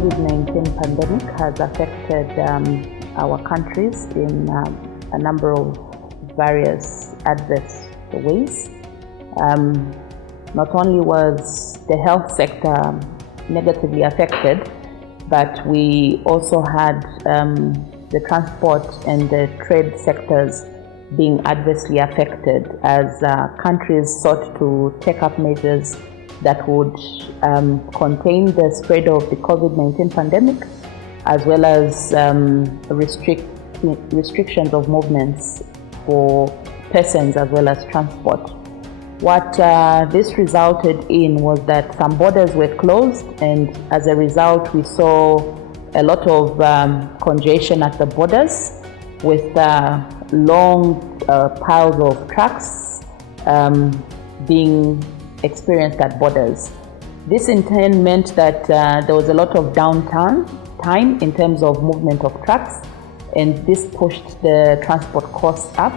COVID-19 pandemic has affected our countries in a number of various adverse ways. Not only was the health sector negatively affected, but we also had the transport and the trade sectors being adversely affected as countries sought to take up measures that would contain the spread of the COVID-19 pandemic, as well as restrictions of movements for persons as well as transport. What this resulted in was that some borders were closed, and as a result we saw a lot of congestion at the borders with long piles of trucks being experienced at borders. This in turn meant that there was a lot of downtime in terms of movement of trucks, and this pushed the transport costs up,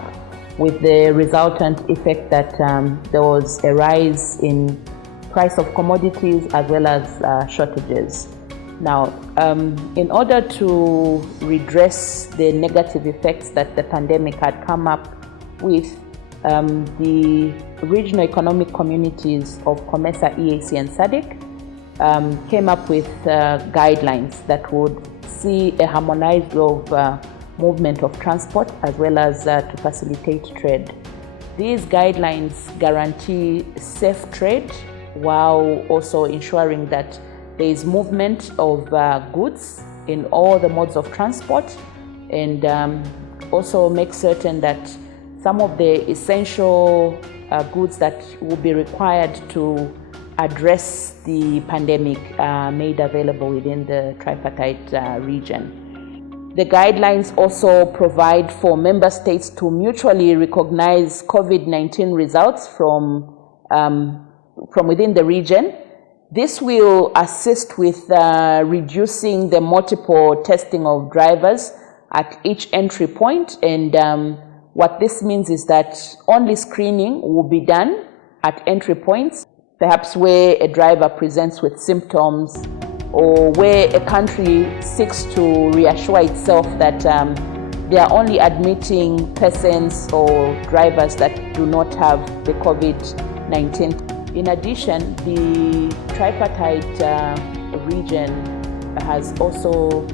with the resultant effect that there was a rise in price of commodities as well as shortages. Now, in order to redress the negative effects that the pandemic had come up with, the regional economic communities of COMESA, EAC and SADC came up with guidelines that would see a harmonized movement of transport as well as to facilitate trade. These guidelines guarantee safe trade while also ensuring that there is movement of goods in all the modes of transport, and also make certain that some of the essential goods that will be required to address the pandemic are made available within the tripartite region. The guidelines also provide for member states to mutually recognize COVID-19 results from within the region. This will assist with reducing the multiple testing of drivers at each entry point, and what this means is that only screening will be done at entry points, perhaps where a driver presents with symptoms or where a country seeks to reassure itself that they are only admitting persons or drivers that do not have the COVID-19. In addition, the tripartite region has also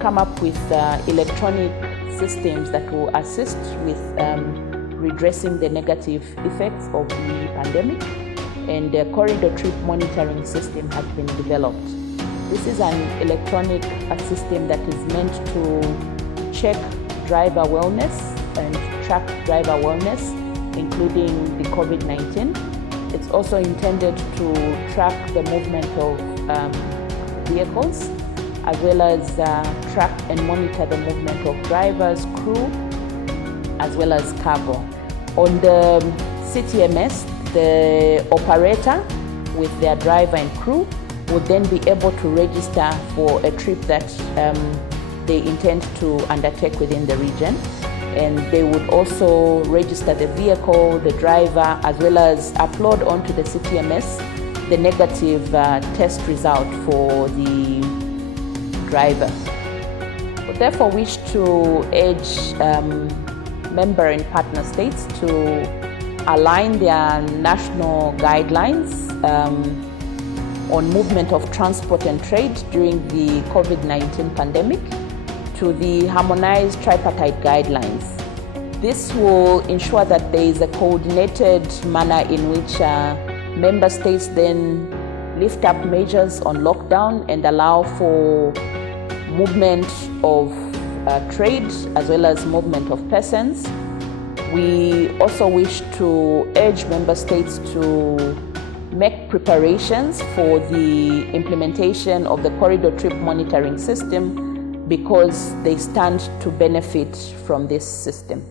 come up with electronic systems that will assist with redressing the negative effects of the pandemic, and the corridor trip monitoring system has been developed. This is an electronic system that is meant to check driver wellness and track driver wellness, including the COVID-19. It's also intended to track the movement of vehicles, as well as track and monitor the movement of drivers, crew, as well as cargo. On the CTMS, the operator with their driver and crew will then be able to register for a trip that they intend to undertake within the region. And they would also register the vehicle, the driver, as well as upload onto the CTMS the negative test result for the driver. We therefore wish to urge member and partner states to align their national guidelines on movement of transport and trade during the COVID-19 pandemic to the harmonized tripartite guidelines. This will ensure that there is a coordinated manner in which member states then lift up measures on lockdown and allow for movement of trade as well as movement of persons. We also wish to urge member states to make preparations for the implementation of the corridor trip monitoring system, because they stand to benefit from this system.